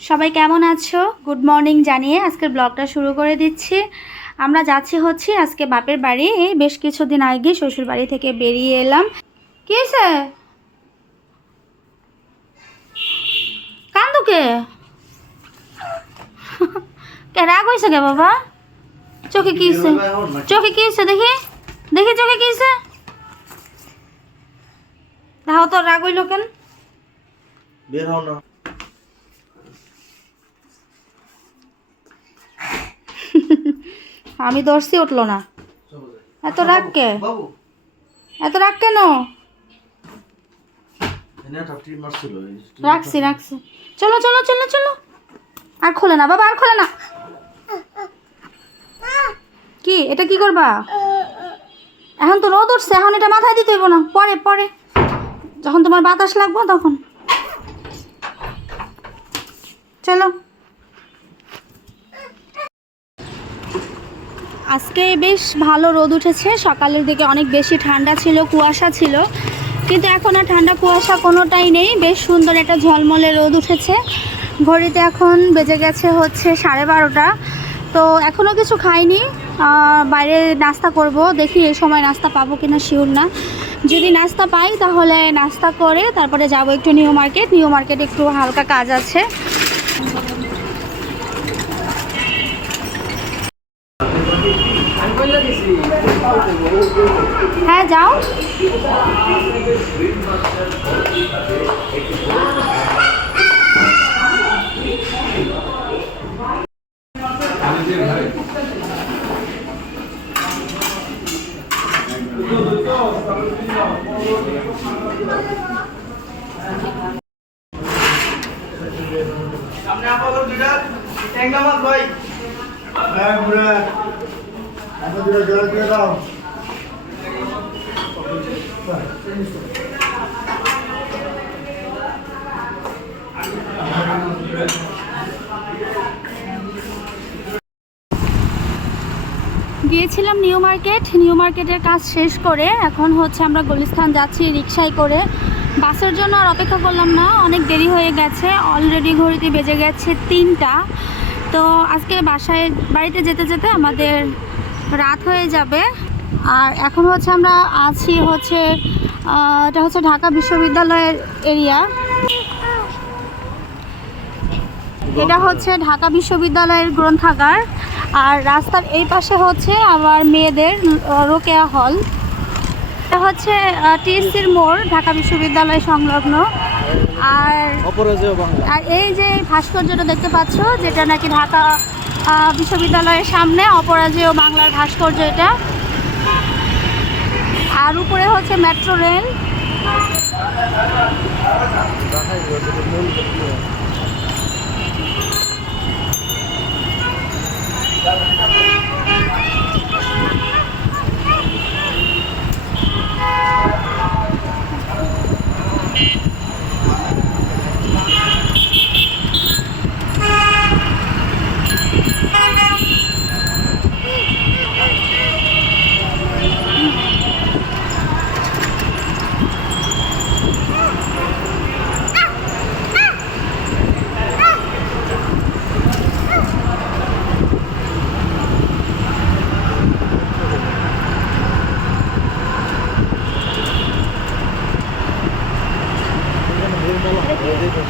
সবাই কেমন আছো? গুড মর্নিং জানিয়ে আজকের ব্লগটা শুরু করে দিচ্ছি। আমরা যাচ্ছি হচ্ছে আজকে বাপের বাড়ি। বেশ কিছুদিন আগে শ্বশুর বাড়ি থেকে বেরিয়ে এলাম। কি হয়েছে? কান্দু কে? রাগ হয়েছে কে বাবা? চোখে কি চোখে কি দেখি? দেখি চোখে কি হয়েছে? তো, রাগ হইল কেন? বের হও না। আমি দর্শি উঠল না। এত রাগ কে? এত রাগ কেন? রাখছি রাখছি। চলো চলো চলো চলো। আর খোলে না বাবা আর খোলে না। কি এটা কি করবা? এখন তো রোদ উঠছে এখন এটা মাথায় দিতে হইব না। পরে পরে। যখন তোমার বাতাস লাগবো তখন। চলো। আজকে বেশ ভালো রোদ উঠেছে। সকালের দিকে অনেক বেশি ঠান্ডা ছিল, কুয়াশা ছিল। কিন্তু এখন আর ঠান্ডা কুয়াশা কোনোটাই নেই। বেশ সুন্দর একটা ঝলমলে রোদ উঠেছে। ঘড়িতে এখন বেজে গেছে হচ্ছে সাড়ে বারোটা। তো এখনও কিছু খাইনি। বাইরে নাস্তা করব। দেখি এই সময় নাস্তা পাবো কিনা, শিওর না। যদি নাস্তা পাই তাহলে নাস্তা করে, তারপরে যাব একটু নিউ মার্কেট। নিউ মার্কেটে একটু হালকা কাজ আছে। হ্যাঁ যাও সামনে আপাতত দুইটা ট্যাংরা মাছ ভাই হ্যাঁ বুড়া এখন দুটো জল দিয়ে দাও গিয়েছিলাম নিউ মার্কেট। নিউ মার্কেটের কাজ শেষ করে এখন হচ্ছে আমরা গুলিস্তান যাচ্ছি রিক্সায় করে। বাসের জন্য আর অপেক্ষা করলাম না, অনেক দেরি হয়ে গেছে। অলরেডি ঘড়িতে বেজে গেছে তিনটা। তো আজকে বাসায়, বাড়িতে যেতে যেতে আমাদের রাত হয়ে যাবে। আর এখন হচ্ছে আমরা আছি হচ্ছে এটা হচ্ছে ঢাকা বিশ্ববিদ্যালয়ের এরিয়া। এটা হচ্ছে ঢাকা বিশ্ববিদ্যালয়ের গ্রন্থাগার। আর রাস্তার এই পাশে হচ্ছে আমার মেয়েদের রোকেয়া হল। এটা হচ্ছে টিএসসির মোড় ঢাকা বিশ্ববিদ্যালয় সংলগ্ন। আর আর এই যে ভাস্কর্যটা দেখতে পাচ্ছ যেটা নাকি ঢাকা বিশ্ববিদ্যালয়ের সামনে অপরাজেয় বাংলার ভাস্কর্য এটা। আর উপরে হচ্ছে মেট্রো রেল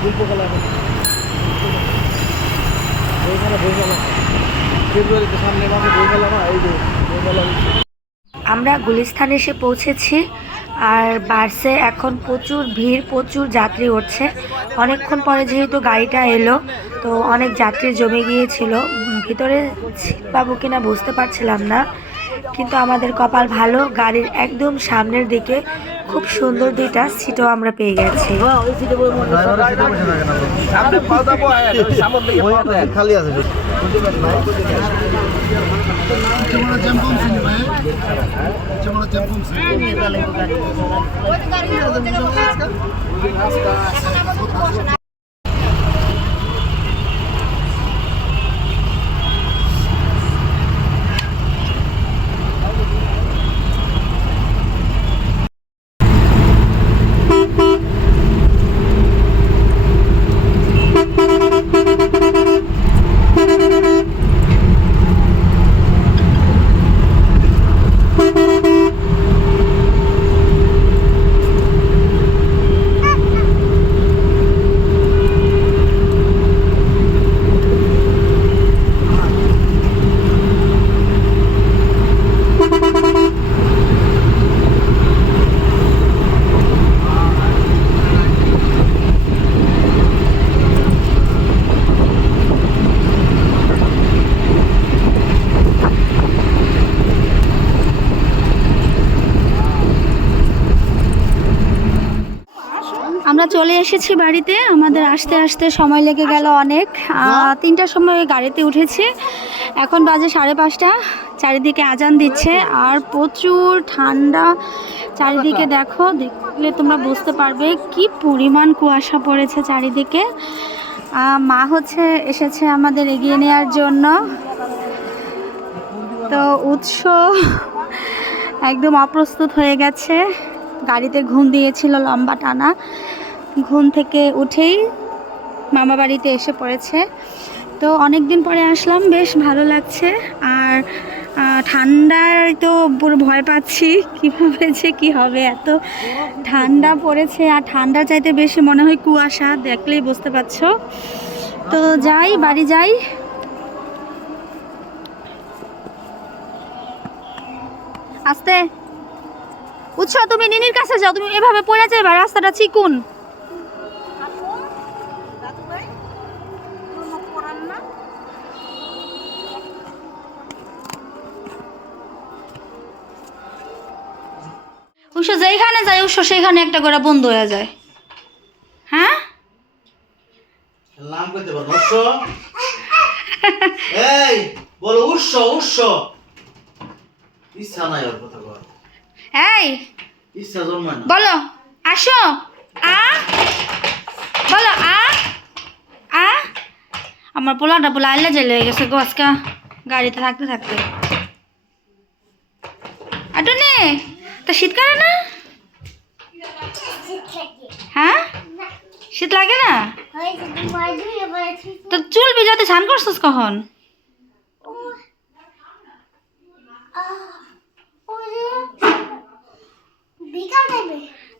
শিল্পকলা বইমেলা বইমেলা ফেব্রুয়ারিতে সামনে মাসে বইমেলা না এই যে বইমেলা হচ্ছে। আমরা গুলিস্তানে এসে পৌঁছেছি আর বাসে এখন প্রচুর ভিড় প্রচুর যাত্রী উঠছে। অনেকক্ষণ পরে যেহেতু গাড়িটা এলো তো অনেক যাত্রী জমে গিয়েছিল। ভিতরে পাবো কিনা বুঝতে পারছিলাম না কিন্তু আমাদের কপাল ভালো। গাড়ির একদম সামনের দিকে খুব সুন্দর দুইটা সিটও আমরা পেয়ে গেছি। সামনে পাওয়া যাব সামনে দিকে পাওয়া যায় খালি আছে। যেমন জ্যাম্পম সিনে ভাই যেমন জ্যাম্পম সিনে চলে এসেছি বাড়িতে। আমাদের আসতে আসতে সময় লেগে গেল অনেক। তিনটার সময় গাড়িতে উঠেছি। এখন বাজে সাড়ে পাঁচটা। চারিদিকে আজান দিচ্ছে। আর প্রচুর ঠান্ডা। চারিদিকে দেখো দেখলে তোমরা বুঝতে পারবে কি পরিমাণ কুয়াশা পড়েছে চারিদিকে। মা হচ্ছে এসেছে আমাদের এগিয়ে নেওয়ার জন্য। তো উৎস একদম অপ্রস্তুত হয়ে গেছে। গাড়িতে ঘুম দিয়েছিল লম্বা টানা। ঘুম থেকে উঠেই মামা বাড়িতে এসে পড়েছে। তো অনেক দিন পরে আসলাম বেশ ভালো লাগছে। আর আহ, ঠান্ডায় তো পুরো ভয় পাচ্ছি কীভাবে যে কী হবে এত ঠান্ডা পড়েছে। আর ঠান্ডা চাইতে বেশি মনে হয় কুয়াশা দেখলেই বুঝতে পারছ। তো যাই বাড়ি যাই। আস্তে। উৎস তুমি নিনির কাছে যাও তুমি এভাবে পড়ে যাবে রাস্তাটা চিকুন। উৎস যেইখানে যায় উৎস সেইখানে একটা করে বন্ধ হয়ে যায়। হ্যাঁ? নাম করতে পারব উৎস এই বলো উৎস উৎস ইচ্ছা নাই ওর কথা কর এই ইচ্ছা জন্মায় না। বলো আসো। আ? বলো আ? আ? আমার পোলাটা পোলা আল্লা জেলে হয়ে গেছে গসকা গাড়িতে থাকতে থাকতে। আটু নে তা শীত করে না? হ্যাঁ? শীত লাগে না? তো চুল ভিজাতে স্নান করছিস কখন?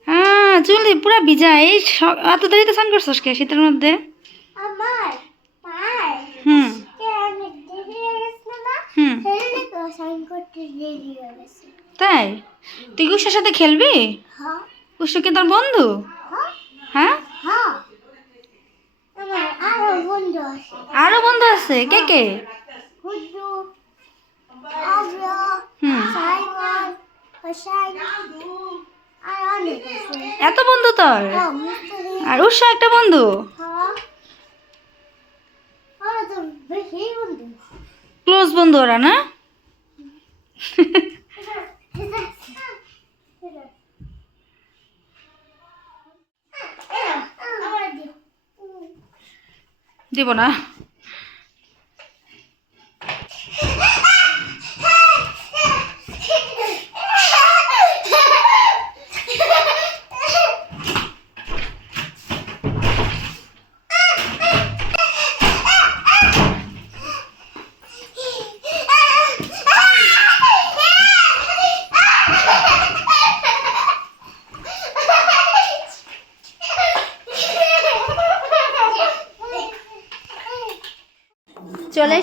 হ্যাঁ চুল পুরা ভিজা। এই এত দেরিতে স্নান করছিস কে শীতের মধ্যে? হুম। হুম। তাই? তুই উষার সাথে খেলবি? হ্যাঁ। উষা কি তোর বন্ধু? হ্যাঁ? হ্যাঁ। আরও বন্ধু আছে। কে কে? এত বন্ধু তোর? হ্যাঁ আর উষা একটা বন্ধু? ক্লোজ বন্ধু ওরা না আমার দিও দিব না।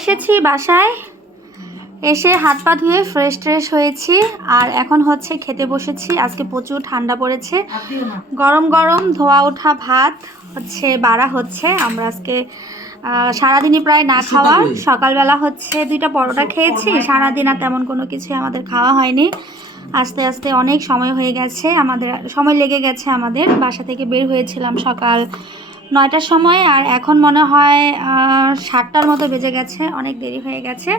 এসেছি বাসায়। এসে হাত পা ধুয়ে ফ্রেশ ট্রেশ হয়েছি। আর এখন হচ্ছে খেতে বসেছি। আজকে প্রচুর ঠান্ডা পড়েছে। গরম গরম ধোয়া ওঠা ভাত হচ্ছে বাড়া হচ্ছে। আমরা আজকে সারাদিনই প্রায় না খাওয়া। সকালবেলা হচ্ছে দুইটা পরোটা খেয়েছি। সারাদিন আর তেমন কোনো কিছু আমাদের খাওয়া হয়নি। আস্তে আস্তে অনেক সময় হয়ে গেছে। আমাদের সময় লেগে গেছে আমাদের। বাসা থেকে বের হয়েছিলাম সকাল নয়টার সময় আর এখন মনে হয় সাতটার মতো বেজে গেছে অনেক দেরি হয়ে গেছে।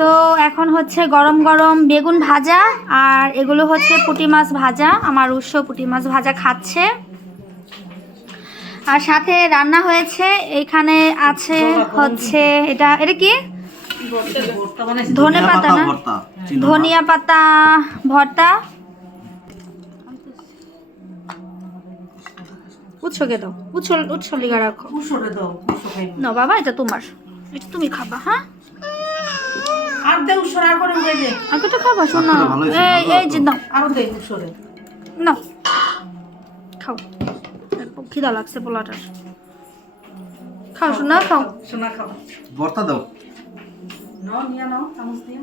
তো এখন হচ্ছে গরম গরম বেগুন ভাজা আর এগুলো হচ্ছে পুঁটি মাছ ভাজা। আমার উৎস পুঁটি মাছ ভাজা খাচ্ছে। আর সাথে রান্না হয়েছে এখানে আছে হচ্ছে এটা এটা কি? ধনে পাতা না? ধনিয়া পাতা ভর্তা। উৎসকে দাও। উৎস উৎস লিগা রাখো। দাও না। বাবা এটা তোমার। এটা তুমি খাবা হ্যাঁ? আর দে উসর আর করে উড়ে দে। আর তো খাবা শোনো এই এই যে দাও। আরও দে উসরে না। খাও। একটু খিদা লাগছে পোলাটার খাও শোনা খাও। সোনা খাও। ভর্তা দাও। নাও নিয়ে নাও চামচ দিয়ে।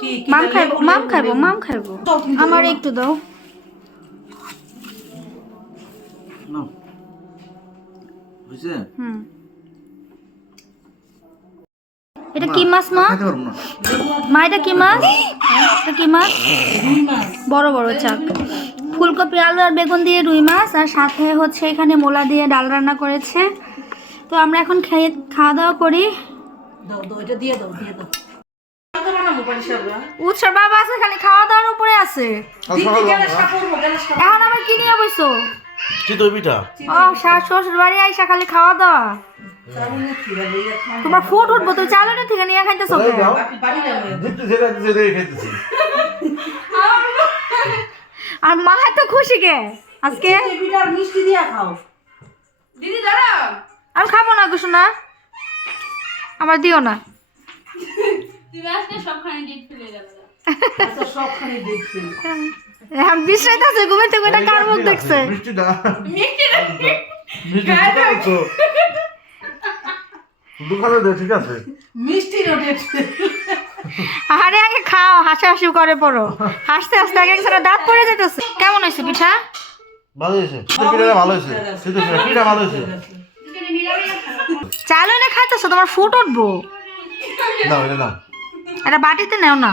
কি কি মাম খাইবো মাম খাইবো মাম খাইবো। আমার একটু দাও। বুঝছে এটা কি মাছ মা? মা এটা কি মাছ? এটা কি মাছ? বড় বড় চাক। ফুলকপি আলু আর বেগুন দিয়ে রুই মাছ আর সাথে হচ্ছে এখানে মোলা দিয়ে ডাল রান্না করেছে। তো আমরা এখন খেয়ে খাওয়া দাওয়া করি। উৎসব বাবা আছে খালি খাওয়া দাওয়ার উপরে আছে। সাপড়বো এখন আবার কি নিয়ে বইছো? চিতই পিঠা? ও শাশ শ্বশুর বাড়ি আইসা খালি খাওয়া দাওয়া। তোমার ফুট উঠবো তুমি চালুনের থেকে নিয়ে খাইতেছো আর মা তো খুশি কে? আজকে? মিষ্টি দিয়া খাও। আমি খাব না কিছু না। আমার দিও না। আচ্ছা সবখানে দেখছি এখন বিশ্রাইতে আছে ঘুমাইতে কার মুখ দেখছে? মিষ্টি তো। দোকানে দে ঠিক আছে। মিষ্টি রোডে আরে আগে খাও হাসি হাসি করে পড়ো। হাসতে হাসতে আগে দাঁত পড়ে যেতেছে কেমন হয়েছে পিঠা? ভালো হয়েছে। পিঠাটা ভালো হয়েছে। চিতই পিঠা পিঠা ভালো হয়েছে। চালু না খাইতেছো তোমার ফুট উঠবো? এটা বাটিতে নেও না।